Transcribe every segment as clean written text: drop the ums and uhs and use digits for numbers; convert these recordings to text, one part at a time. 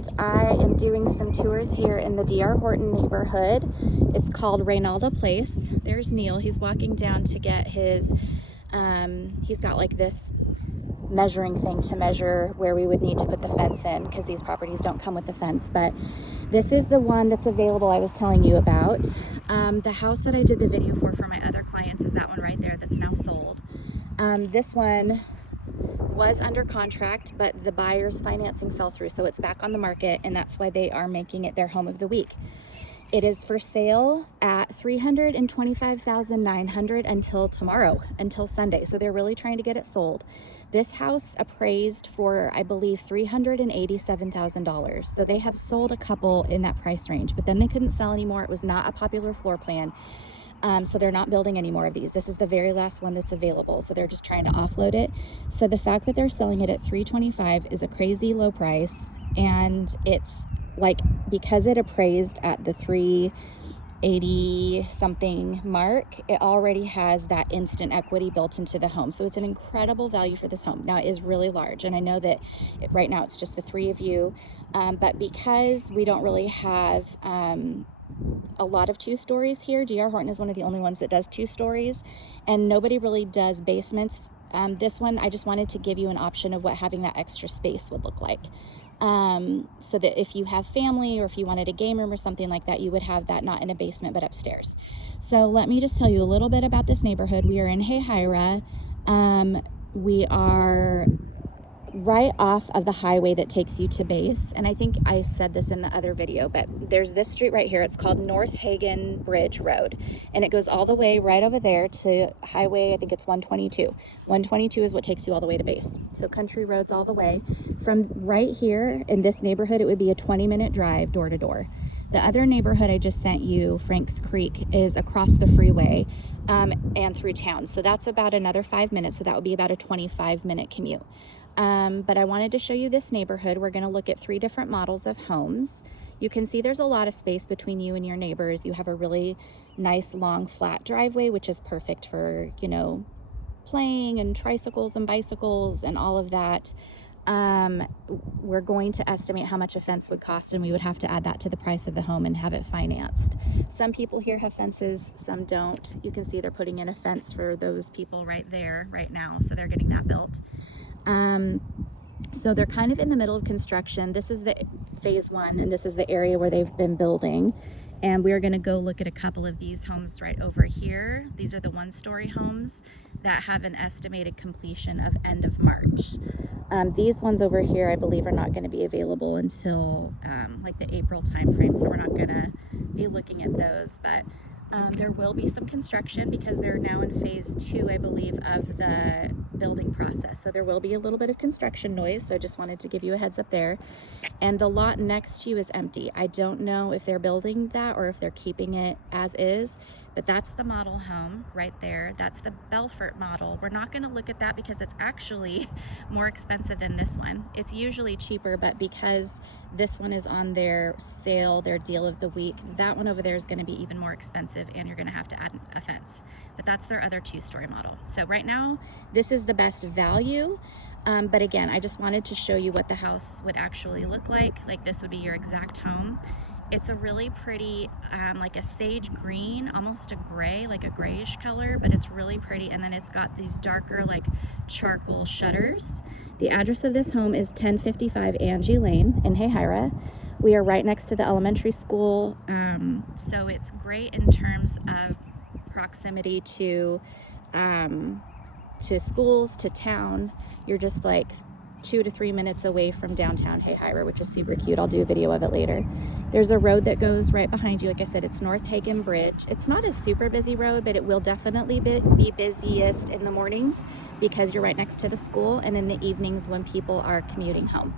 and I am doing some tours here in the D.R. Horton neighborhood. It's called Reynalda Place. There's Neil. He's walking down to get his, he's got like this measuring thing to measure where we would need to put the fence in, because these properties don't come with the fence. But this is the one that's available I was telling you about. The house that I did the video for my other clients is that one right there that's now sold. This one was under contract, but the buyer's financing fell through, so it's back on the market, and that's why they are making it their home of the week. It is for sale at $325,900 until tomorrow, until Sunday. So they're really trying to get it sold. This house appraised for, I believe, $387,000. So they have sold a couple in that price range, but then they couldn't sell anymore. It was not a popular floor plan. So they're not building any more of these. This is the very last one that's available. So they're just trying to offload it. So the fact that they're selling it at $325,000 is a crazy low price. And it's like, because it appraised at the 380 something mark, it already has that instant equity built into the home. So it's an incredible value for this home. Now it is really large, and I know that right now it's just the three of you, but because we don't really have a lot of 2 stories here, D.R. Horton is one of the only ones that does 2 stories, and nobody really does basements. This one, I just wanted to give you an option of what having that extra space would look like. So that if you have family, or if you wanted a game room or something like that, you would have that not in a basement but upstairs. So let me just tell you a little bit about this neighborhood. We are in Hahira. We are right off of the highway that takes you to base, and I think I said this in the other video, but there's this street right here. It's called North Hagen Bridge Road, and it goes all the way right over there to highway, I think it's 122. 122 is what takes you all the way to base. So country roads all the way. From right here in this neighborhood, it would be a 20-minute drive door to door. The other neighborhood I just sent you, Franks Creek, is across the freeway and through town. So that's about another 5 minutes. So that would be about a 25-minute commute. But I wanted to show you this neighborhood. We're going to look at 3 different models of homes. You can see there's a lot of space between you and your neighbors. You have a really nice long flat driveway, which is perfect for, you know, playing and tricycles and bicycles and all of that. We're going to estimate how much a fence would cost, and we would have to add that to the price of the home and have it financed. Some people here have fences, some don't. You can see they're putting in a fence for those people right there right now, so they're getting that built. So they're kind of in the middle of construction. This is the phase 1, and this is the area where they've been building. And we're going to go look at a couple of these homes right over here. These are the 1-story homes that have an estimated completion of end of March. These ones over here, I believe, are not going to be available until like the April timeframe, so we're not going to be looking at those. But there will be some construction because they're now in phase 2, I believe, of the building process. So there will be a little bit of construction noise. So I just wanted to give you a heads up there. And the lot next to you is empty. I don't know if they're building that or if they're keeping it as is, but that's the model home right there. That's the Belfort model. We're not going to look at that because it's actually more expensive than this one. It's usually cheaper, but because this one is on their sale, their deal of the week, that one over there is going to be even more expensive, and you're going to have to add a fence. But that's their other 2-story model. So right now, this is the best value. But again, I just wanted to show you what the house would actually look like. Like, this would be your exact home. It's a really pretty, like a sage green, almost a gray, like a grayish color, but it's really pretty. And then it's got these darker, like charcoal shutters. The address of this home is 1055 Angie Lane in Hahira. We are right next to the elementary school. So it's great in terms of proximity to schools, to town. You're just like 2 to 3 minutes away from downtown Hahira, which is super cute. I'll do a video of it later. There's a road that goes right behind you. Like I said, it's North Hagen Bridge. It's not a super busy road, but it will definitely be busiest in the mornings because you're right next to the school, and in the evenings when people are commuting home,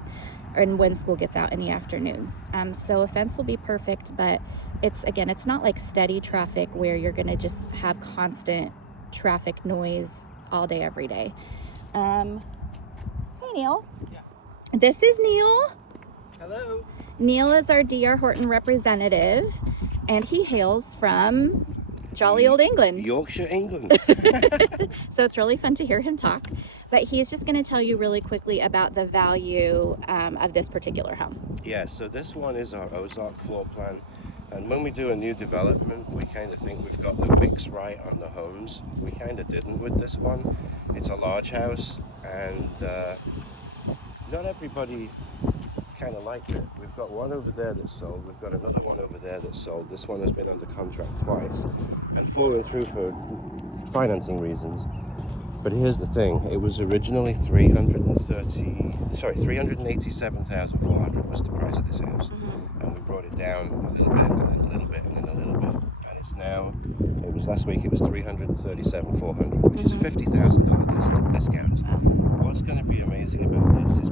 and when school gets out in the afternoons. So a fence will be perfect, but it's not like steady traffic where you're gonna just have constant traffic noise all day, every day. Hey, Neil. Yeah. This is Neil. Hello. Neil is our D.R. Horton representative, and he hails from jolly old England. Yorkshire, England. So it's really fun to hear him talk. But he's just going to tell you really quickly about the value of this particular home. Yeah, so this one is our Ozark floor plan. And when we do a new development, we kind of think we've got the mix right on the homes. We kind of didn't with this one. It's a large house, and not everybody kind of liked it. We've got one over there that's sold. We've got another one over there that's sold. This one has been under contract twice and fallen through for financing reasons. But here's the thing, it was originally 387,400 was the price of this house. And we brought it down a little bit, and then a little bit, and then a little bit. And it's now, it was last week, it was 337,400, which is $50,000 discount. What's going to be amazing about this is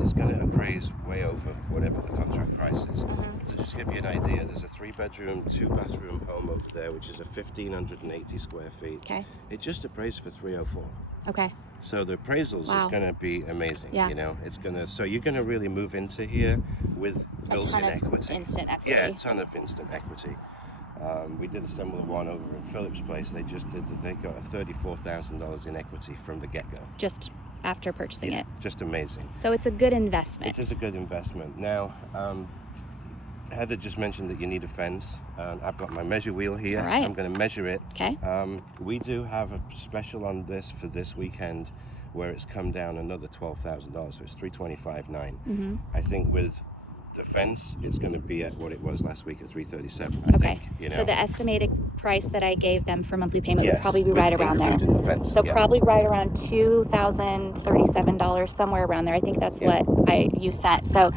it's going to appraise way over whatever the contract price is. To just give you an idea, there's a 3-bedroom, 2-bathroom home over there, which is a 1,580 square feet. Okay. It just appraised for 304. Okay. So the appraisals is going to be amazing. Yeah. You know, it's going to, so you're going to really move into here with built-in equity. Instant equity. Yeah, a ton of instant equity. We did a similar one over in Philip's place. They got $34,000 in equity from the get-go. Just after purchasing it. Just amazing. So it's a good investment. It is a good investment. Now, Heather just mentioned that you need a fence. I've got my measure wheel here. All right. I'm going to measure it. Okay. We do have a special on this for this weekend where it's come down another $12,000, so it's $325,900. I think with the fence, it's going to be at what it was last week at $337,000. I think, you know? So the estimated price that I gave them for monthly payment would probably be with right around there. the fence, So probably right around $2,037, somewhere around there. I think that's what you sent. So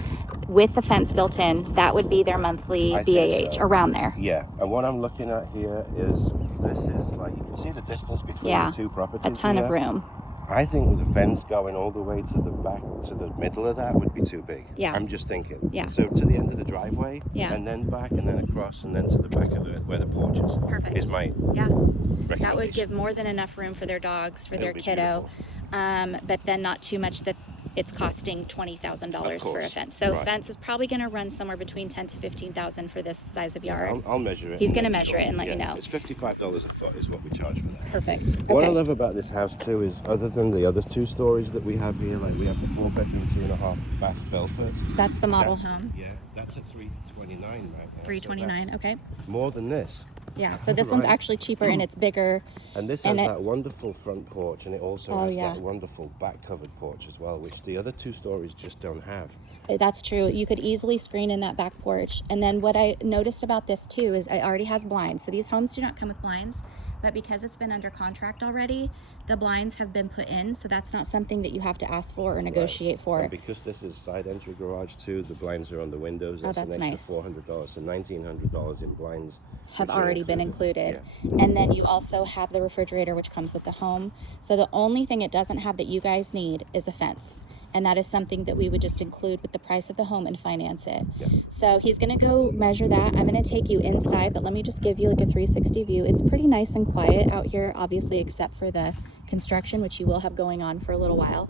with the fence built in, that would be their monthly BAH, around there. Yeah, and what I'm looking at here is, this is like, you can see the distance between the two properties. A ton of room. I think with the fence going all the way to the back, to the middle of that would be too big. Yeah. I'm just thinking. Yeah. So to the end of the driveway, yeah, and then back, and then across, and then to the back of where the porch is. Perfect. Is my recommendation. That would give more than enough room for their dogs, for their kiddo, but then not too much that it's costing $20,000 for a fence. So fence is probably going to run somewhere between $10,000 to $15,000 for this size of yard. I'll measure it. He's going to measure it and let you know. It's $55 a foot is what we charge for that. Perfect. What I love about this house too is, other than the other 2 stories that we have here, like we have the 4-bedroom, 2.5 bath Belfort. That's the model home. Yeah, that's a $329 right now. $329. Okay. More than this. Yeah, so this one's actually cheaper and it's bigger. And this has that wonderful front porch, and it also has that wonderful back covered porch as well, which the other 2 stories just don't have. That's true. You could easily screen in that back porch. And then what I noticed about this too is it already has blinds. So these homes do not come with blinds, but because it's been under contract already, the blinds have been put in. So that's not something that you have to ask for or negotiate for. And because this is side entry garage too, the blinds are on the windows. That's an extra $400. So $1,900 in blinds have already been included. Yeah. And then you also have the refrigerator, which comes with the home. So the only thing it doesn't have that you guys need is a fence. And that is something that we would just include with the price of the home and finance it. Yeah. So he's going to go measure that. I'm going to take you inside, but let me just give you like a 360 view. It's pretty nice and quiet out here, obviously, except for the construction, which you will have going on for a little while.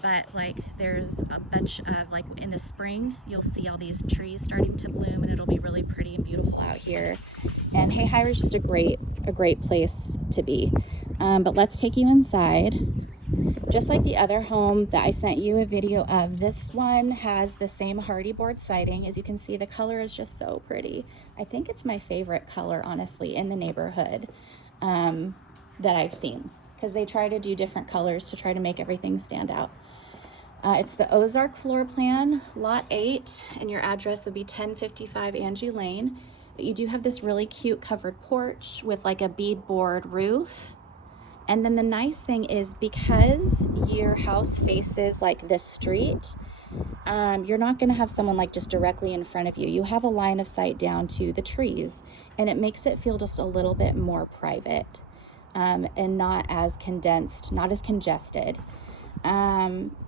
But like there's a bunch of, like in the spring, you'll see all these trees starting to bloom and it'll be really pretty and beautiful out here. And Hahira is just a great place to be. But let's take you inside. Just like the other home that I sent you a video of, this one has the same hardy board siding. As you can see, the color is just so pretty. I think it's my favorite color, honestly, in the neighborhood that I've seen, because they try to do different colors to try to make everything stand out. It's the Ozark floor plan, lot 8, and your address would be 1055 Angie Lane. But you do have this really cute covered porch with like a beadboard roof. And then the nice thing is, because your house faces like this street, you're not going to have someone like just directly in front of you. You have a line of sight down to the trees, and it makes it feel just a little bit more private, and not as condensed, not as congested.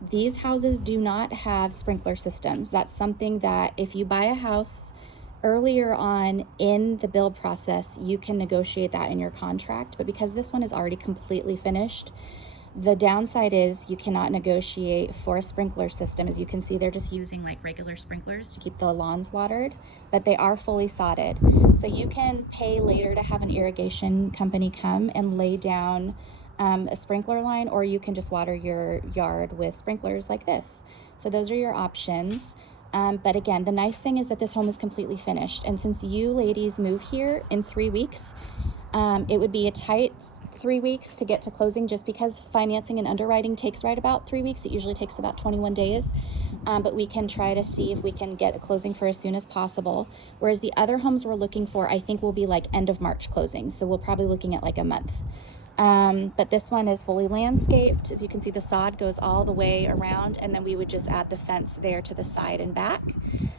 These houses do not have sprinkler systems. That's something that if you buy a house earlier on in the build process, you can negotiate that in your contract. But because this one is already completely finished, the downside is you cannot negotiate for a sprinkler system. As you can see, they're just using like regular sprinklers to keep the lawns watered, but they are fully sodded. So you can pay later to have an irrigation company come and lay down a sprinkler line, or you can just water your yard with sprinklers like this. So those are your options. But again, the nice thing is that this home is completely finished. And since you ladies move here in 3 weeks, it would be a tight 3 weeks to get to closing, just because financing and underwriting takes right about 3 weeks. It usually takes about 21 days. But we can try to see if we can get a closing for as soon as possible. Whereas the other homes we're looking for, I think will be like end of March closings. So we'll probably looking at like a month. But this one is fully landscaped. As you can see, the sod goes all the way around, and then we would just add the fence there to the side and back.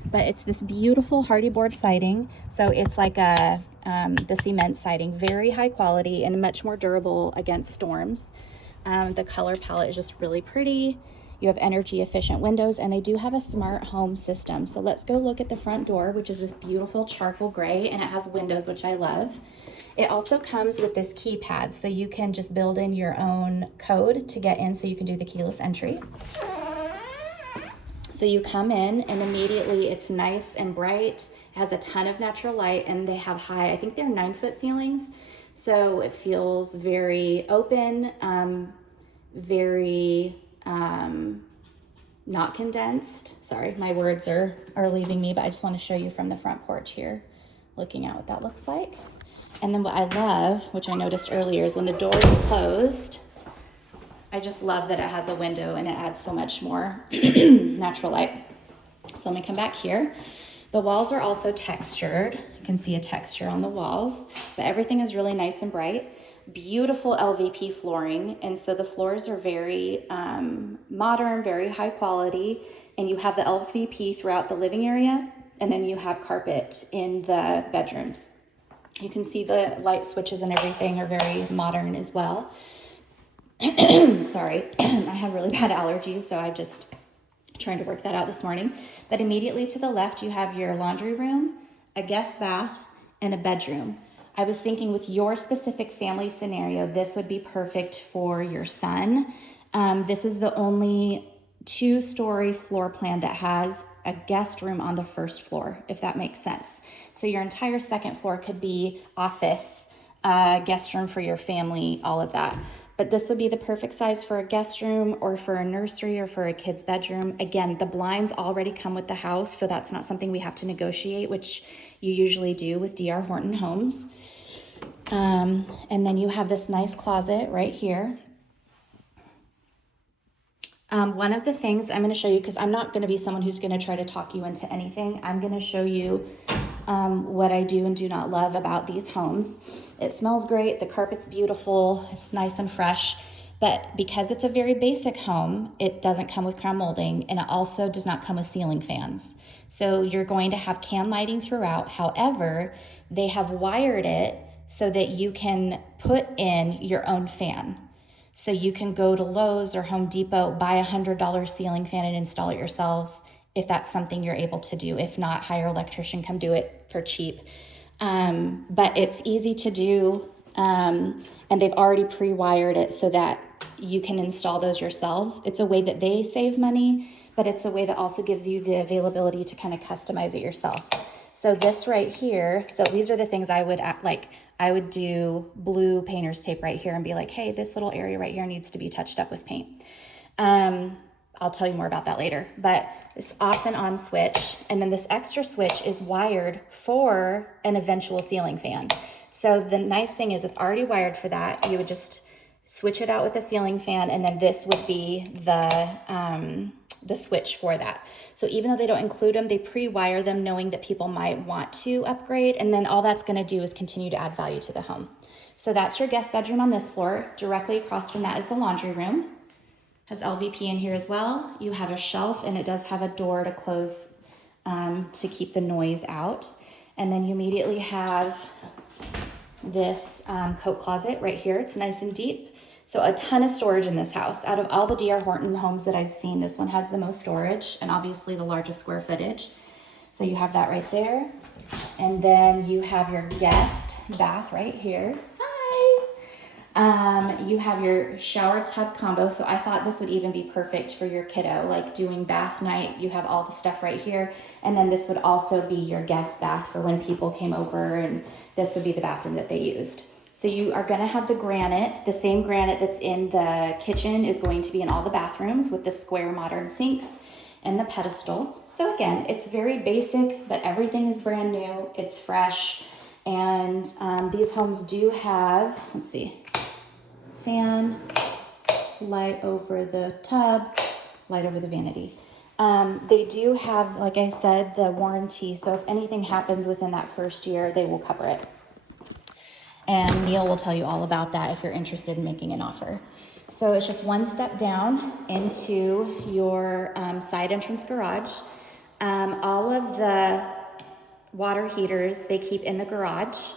But it's this beautiful hardy board siding. So it's like the cement siding, very high quality and much more durable against storms. The color palette is just really pretty. You have energy efficient windows, and they do have a smart home system. So let's go look at the front door, which is this beautiful charcoal gray, and it has windows, which I love. It also comes with this keypad, so you can just build in your own code to get in, so you can do the keyless entry. So you come in, and immediately it's nice and bright. It has a ton of natural light, and they have high, I think they're 9-foot ceilings. So it feels very open, very not condensed. Sorry, my words are leaving me, but I just want to show you from the front porch here, looking at what that looks like. And then what I love, which I noticed earlier, is when the door is closed, I just love that it has a window and it adds so much more natural light. So let me come back here. The walls are also textured. You can see a texture on the walls, but everything is really nice and bright. Beautiful LVP flooring, and so the floors are very modern, very high quality, and you have the LVP throughout the living area, and then you have carpet in the bedrooms. You can see the light switches and everything are very modern as well. Sorry, I have really bad allergies, so I'm just trying to work that out this morning. But immediately to the left, you have your laundry room, a guest bath, and a bedroom. I was thinking with your specific family scenario, this would be perfect for your son. This is the only 2-story floor plan that has a guest room on the first floor, if that makes sense. So your entire second floor could be office, guest room for your family, all of that. But this would be the perfect size for a guest room or for a nursery or for a kid's bedroom. Again, the blinds already come with the house, so that's not something we have to negotiate, which you usually do with D.R. Horton Homes. And then you have this nice closet right here. One of the things I'm going to show you, because I'm not going to be someone who's going to try to talk you into anything, I'm going to show you what I do and do not love about these homes. It smells great, the carpet's beautiful, it's nice and fresh, but because it's a very basic home, it doesn't come with crown molding, and it also does not come with ceiling fans. So you're going to have can lighting throughout. However, they have wired it so that you can put in your own fan. So you can go to Lowe's or Home Depot, buy a $100 ceiling fan and install it yourselves if that's something you're able to do. If not, hire an electrician, come do it for cheap. But it's easy to do, and they've already pre-wired it so that you can install those yourselves. It's a way that they save money, but it's a way that also gives you the availability to kind of customize it yourself. So this right here, so these are the things I would like. I would do blue painter's tape right here and be like, hey, this little area right here needs to be touched up with paint. I'll tell you more about that later, but this off and on switch, and then this extra switch is wired for an eventual ceiling fan. So the nice thing is it's already wired for that. You would just switch it out with a ceiling fan, and then this would be the switch for that. So even though they don't include them, they pre-wire them knowing that people might want to upgrade, and then all that's going to do is continue to add value to the home. So that's your guest bedroom on this floor. Directly across from that is the laundry room. Has LVP in here as well. You have a shelf, and it does have a door to close to keep the noise out. And then you immediately have this coat closet right here. It's nice and deep. So a ton of storage in this house. Out of all the D.R. Horton homes that I've seen, this one has the most storage and obviously the largest square footage. So you have that right there. And then you have your guest bath right here. Hi. You have your shower tub combo. So I thought this would even be perfect for your kiddo, like doing bath night. You have all the stuff right here. And then this would also be your guest bath for when people came over, and this would be the bathroom that they used. So you are gonna have the granite, the same granite that's in the kitchen is going to be in all the bathrooms with the square modern sinks and the pedestal. So again, it's very basic, but everything is brand new, it's fresh. And these homes do have, let's see, fan, light over the tub, light over the vanity. They do have, like I said, the warranty. So if anything happens within that first year, they will cover it. And Neil will tell you all about that if you're interested in making an offer. So it's just one step down into your side entrance garage. All of the water heaters they keep in the garage.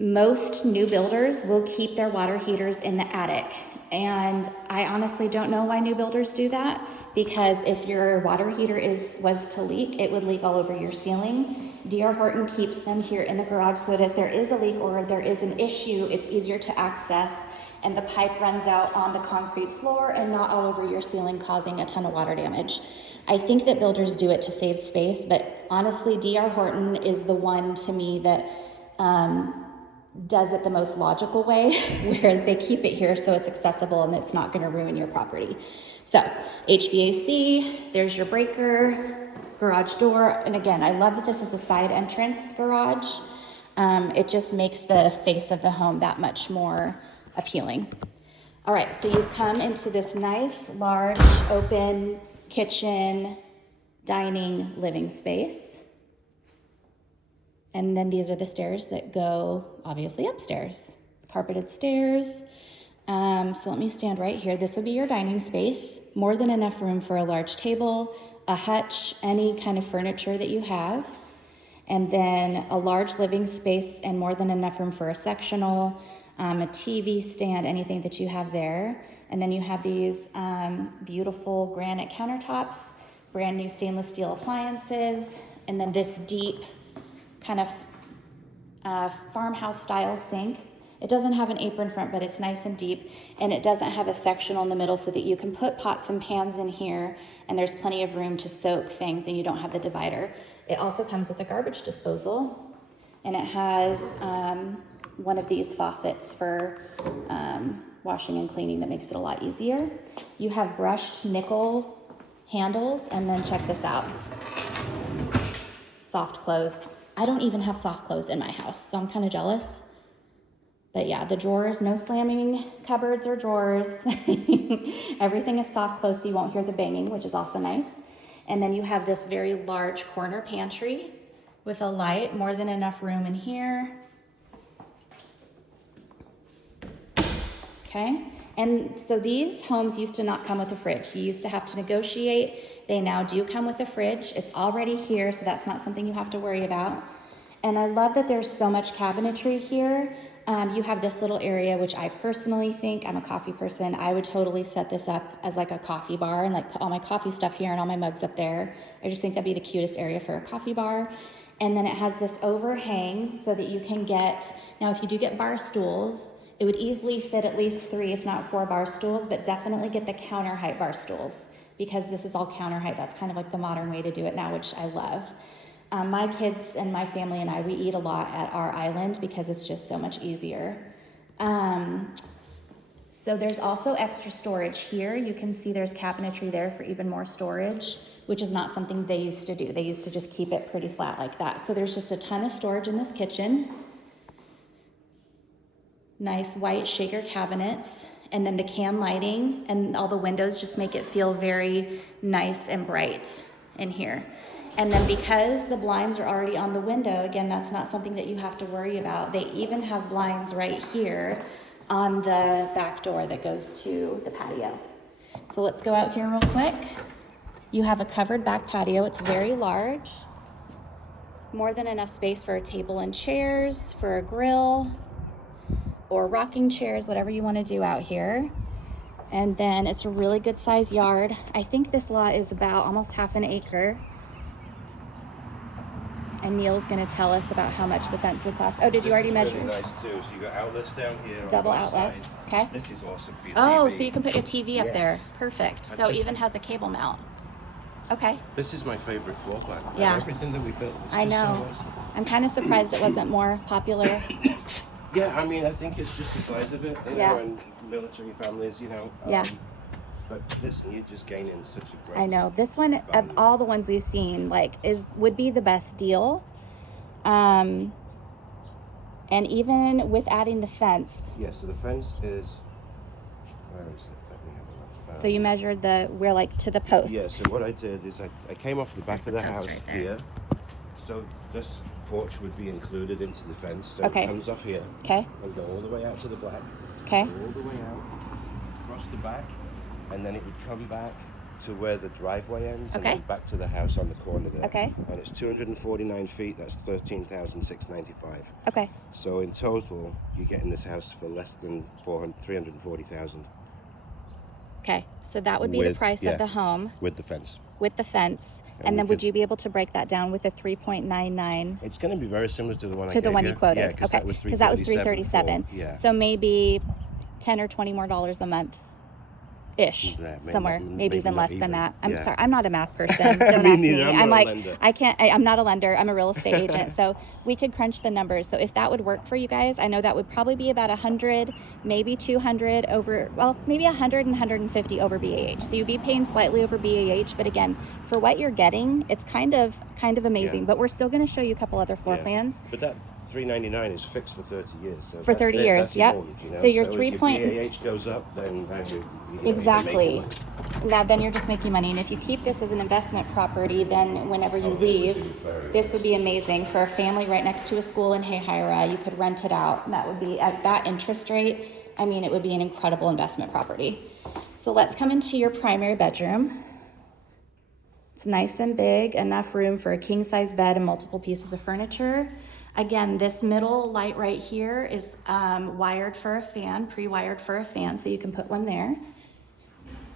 Most new builders will keep their water heaters in the attic. And I honestly don't know why new builders do that, because if your water heater was to leak, it would leak all over your ceiling. D.R. Horton keeps them here in the garage so that if there is a leak or there is an issue, it's easier to access and the pipe runs out on the concrete floor and not all over your ceiling, causing a ton of water damage. I think that builders do it to save space, but honestly, D.R. Horton is the one to me that does it the most logical way, whereas they keep it here so it's accessible and it's not going to ruin your property. So HVAC, there's your breaker, garage door, and again, I love that this is a side entrance garage. It just makes the face of the home that much more appealing. All right, so you come into this nice, large, open kitchen, dining, living space. And then these are the stairs that go, obviously, upstairs. Carpeted stairs. So let me stand right here. This would be your dining space. More than enough room for a large table, a hutch, any kind of furniture that you have. And then a large living space and more than enough room for a sectional, a TV stand, anything that you have there. And then you have these beautiful granite countertops, brand new stainless steel appliances, and then this deep kind of farmhouse style sink. It doesn't have an apron front, but it's nice and deep, and it doesn't have a sectional in the middle so that you can put pots and pans in here, and there's plenty of room to soak things, and you don't have the divider. It also comes with a garbage disposal, and it has one of these faucets for washing and cleaning that makes it a lot easier. You have brushed nickel handles, and then check this out. Soft close. I don't even have soft close in my house, so I'm kind of jealous. But yeah, the drawers, no slamming cupboards or drawers. Everything is soft close so you won't hear the banging, which is also nice. And then you have this very large corner pantry with a light, more than enough room in here. Okay, and so these homes used to not come with a fridge. You used to have to negotiate. They now do come with a fridge. It's already here, so that's not something you have to worry about. And I love that there's so much cabinetry here. You have this little area, which I personally think, I'm a coffee person, I would totally set this up as like a coffee bar and like put all my coffee stuff here and all my mugs up there. I just think that'd be the cutest area for a coffee bar. And then it has this overhang so that you can get, now if you do get bar stools, it would easily fit at least 3, if not 4 bar stools, but definitely get the counter height bar stools because this is all counter height. That's kind of like the modern way to do it now, which I love. My kids and my family and I, we eat a lot at our island because it's just so much easier. So there's also extra storage here. You can see there's cabinetry there for even more storage, which is not something they used to do. They used to just keep it pretty flat like that. So there's just a ton of storage in this kitchen. Nice white shaker cabinets, and then the can lighting and all the windows just make it feel very nice and bright in here. And then because the blinds are already on the window, again, that's not something that you have to worry about. They even have blinds right here on the back door that goes to the patio. So let's go out here real quick. You have a covered back patio. It's very large. More than enough space for a table and chairs, for a grill, or rocking chairs, whatever you want to do out here. And then it's a really good size yard. I think this lot is about almost half an acre. And Neil's gonna tell us about how much the fence would cost. Oh, did you already measure? Really nice too. So you got outlets down here. Double outlets, okay. This is awesome for your Oh, TV. so you can put your TV up there. Yes. Perfect. So it even has a cable mount. Okay. This is my favorite floor plan. Yeah. And everything that we built was I just know. so awesome. I'm kind of surprised it wasn't more popular. Yeah, I mean, I think it's just the size of it, you Yeah. know, and military families, you know. Yeah. But listen, you're just gaining such a great I know this one of value. all the ones we've seen, like, would be the best deal. And even with adding the fence, Yeah, so the fence is, where is it? Let me have a look. so you measured we're like to the post. Yeah, so what I did is I came off the back There's of the the post house right there. here. So this porch would be included into the fence. So Okay. it comes off here Okay. and go all the way out to the black. Okay. All the way out, across the back, and then it would come back to where the driveway ends, and Okay. then back to the house on the corner there. Okay. And it's 249 feet. That's 13,695. Okay. So in total, you're getting this house for less than 340,000 Okay. So that would be the price of the home with the fence. with the fence. And And we then would could- you be able to break that down with a 3.99 It's going to be very similar to the one I to the gave one you quoted? Yeah, because Okay. that was Because that was 337. 337. Yeah. So maybe 10 or 20 more dollars a month. Ish, Yeah, somewhere, maybe even not less than even. that. I'm Yeah. sorry, I'm not a math person. Don't Me ask me. neither. I'm I'm not a like, lender. I can't. I'm not a lender. I'm a real estate agent. So we could crunch the numbers. So if that would work for you guys, I know that would probably be about 100, maybe 200 over. Well, maybe 100 and 150 over BAH. So you'd be paying slightly over BAH, but again, for what you're getting, it's kind of amazing. Yeah. But we're still going to show you a couple other floor Yeah. plans. But that 399 is fixed for 30 years. So For that's 30 it. years, That's your yep. mortgage, you know? So your as 3 your point- BAH goes up, then you Exactly. can make Now then you're just making money. And if you keep this as an investment property, then whenever you leave, this would be amazing for a family right next to a school in Hahira. You could rent it out. And that would be at that interest rate. I mean, it would be an incredible investment property. So let's come into your primary bedroom. It's nice and big, enough room for a king size bed and multiple pieces of furniture. Again, this middle light right here is wired for a fan, pre-wired for a fan, so you can put one there.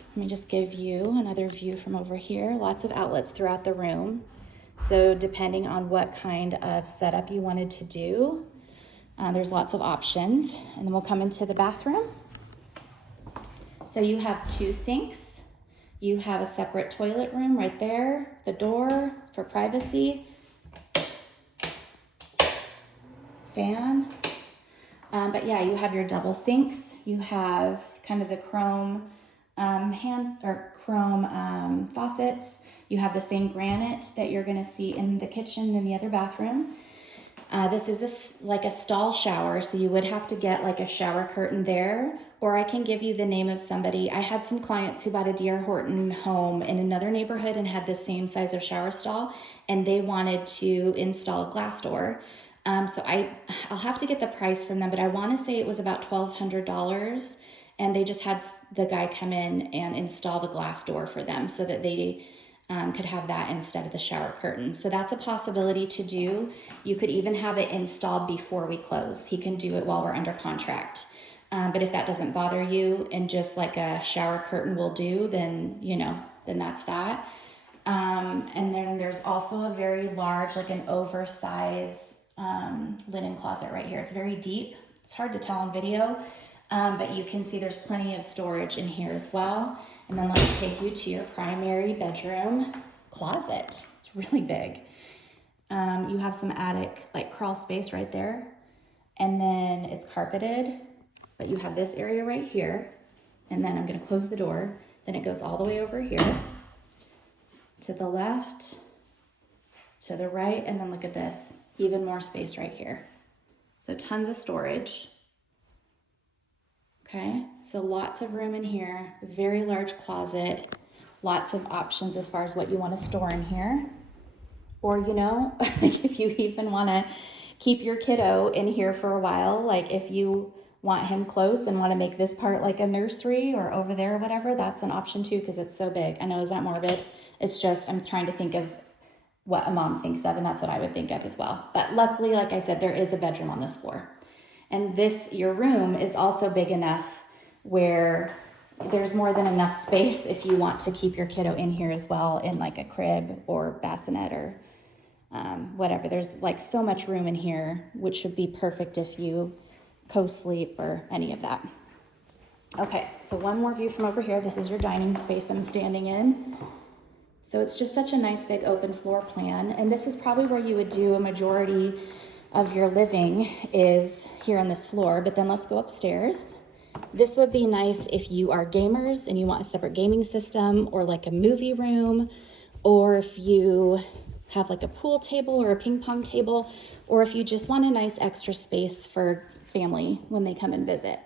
Let me just give you another view from over here. Lots of outlets throughout the room. So depending on what kind of setup you wanted to do, there's lots of options. And then we'll come into the bathroom. So you have 2 sinks. You have a separate toilet room right there, the door for privacy, fan. But yeah, you have your double sinks. You have kind of the chrome faucets. You have the same granite that you're going to see in the kitchen and the other bathroom. This is like a stall shower, so you would have to get like a shower curtain there, or I can give you the name of somebody. I had some clients who bought a D.R. Horton home in another neighborhood and had the same size of shower stall, and they wanted to install a glass door. So I'll have to get the price from them, but I want to say it was about $1,200, and they just had the guy come in and install the glass door for them so that they could have that instead of the shower curtain. So that's a possibility to do. You could even have it installed before we close. He can do it while we're under contract. But if that doesn't bother you and just like a shower curtain will do, then, then that's that. And then there's also a very large, like an oversized linen closet right here. It's very deep. It's hard to tell on video, but you can see there's plenty of storage in here as well. And then let's take you to your primary bedroom closet. It's really big. You have some attic, like crawl space right there. And then it's carpeted, but you have this area right here. And then I'm gonna close the door. Then it goes all the way over here, to the left, to the right, and then look at this, even more space right here. So tons of storage. Okay, so lots of room in here, very large closet, lots of options as far as what you want to store in here. Or, if you even want to keep your kiddo in here for a while, like if you want him close and want to make this part like a nursery or over there or whatever, that's an option too, because it's so big. I know, is that morbid? It's just, I'm trying to think of what a mom thinks of, and that's what I would think of as well. But luckily, like I said, there is a bedroom on this floor. And your room is also big enough where there's more than enough space if you want to keep your kiddo in here as well, in like a crib or bassinet or whatever. There's like so much room in here, which would be perfect if you co-sleep or any of that. Okay, so one more view from over here. This is your dining space I'm standing in. So it's just such a nice big open floor plan. And this is probably where you would do a majority of your living is here on this floor, but then let's go upstairs. This would be nice if you are gamers and you want a separate gaming system, or like a movie room, or if you have like a pool table or a ping pong table, or if you just want a nice extra space for family when they come and visit.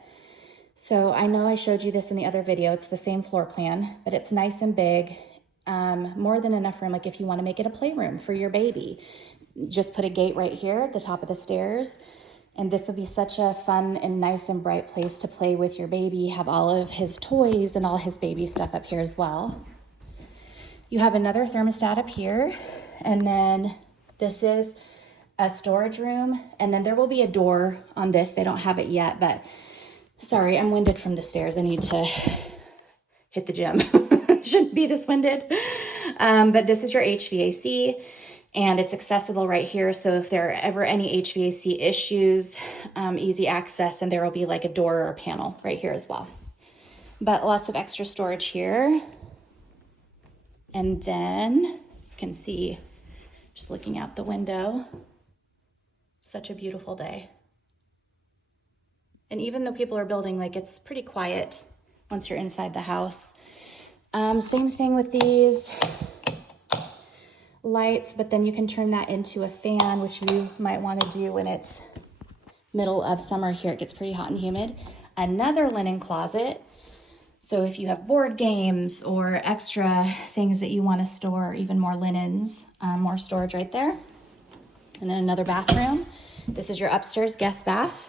So I know I showed you this in the other video. It's the same floor plan, but it's nice and big, more than enough room. Like if you want to make it a playroom for your baby, just put a gate right here at the top of the stairs. And this would be such a fun and nice and bright place to play with your baby, have all of his toys and all his baby stuff up here as well. You have another thermostat up here, and then this is a storage room, and then there will be a door on this. They don't have it yet, but sorry, I'm winded from the stairs. I need to hit the gym. Shouldn't be this winded. But this is your HVAC, and it's accessible right here. So if there are ever any HVAC issues, easy access, and there will be like a door or a panel right here as well. But lots of extra storage here. And then you can see, just looking out the window, such a beautiful day. And even though people are building, like, it's pretty quiet once you're inside the house. Same thing with these lights, but then you can turn that into a fan, which you might want to do when it's middle of summer here. It gets pretty hot and humid. Another linen closet. So if you have board games or extra things that you want to store, even more linens, more storage right there. And then another bathroom. This is your upstairs guest bath.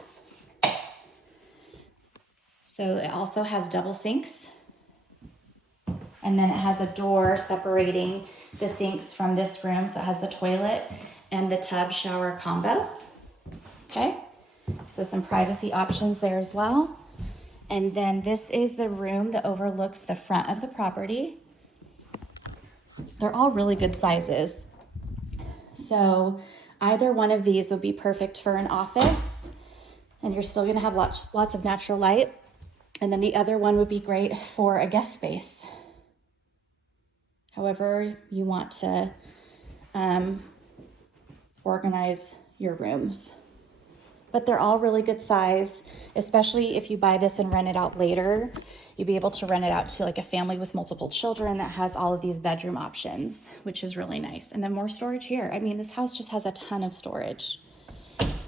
So it also has double sinks. And then it has a door separating the sinks from this room. So it has the toilet and the tub shower combo. Okay, so some privacy options there as well. And then this is the room that overlooks the front of the property. They're all really good sizes. So either one of these would be perfect for an office, and you're still gonna have lots of natural light. And then the other one would be great for a guest space. However you want to organize your rooms. But they're all really good size, especially if you buy this and rent it out later. You'll be able to rent it out to like a family with multiple children that has all of these bedroom options, which is really nice. And then more storage here. I mean, this house just has a ton of storage.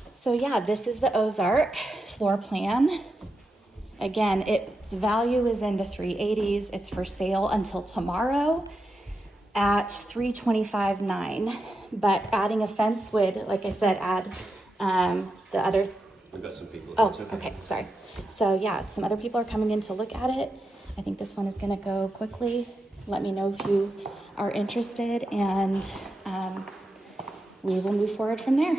So yeah, this is the Ozark floor plan. Again, its value is in the 380s. It's for sale until tomorrow at $325,900. But adding a fence would, like I said, add the other. We've got some people. Oh, okay, sorry. So yeah, some other people are coming in to look at it. I think this one is gonna go quickly. Let me know if you are interested, and we will move forward from there.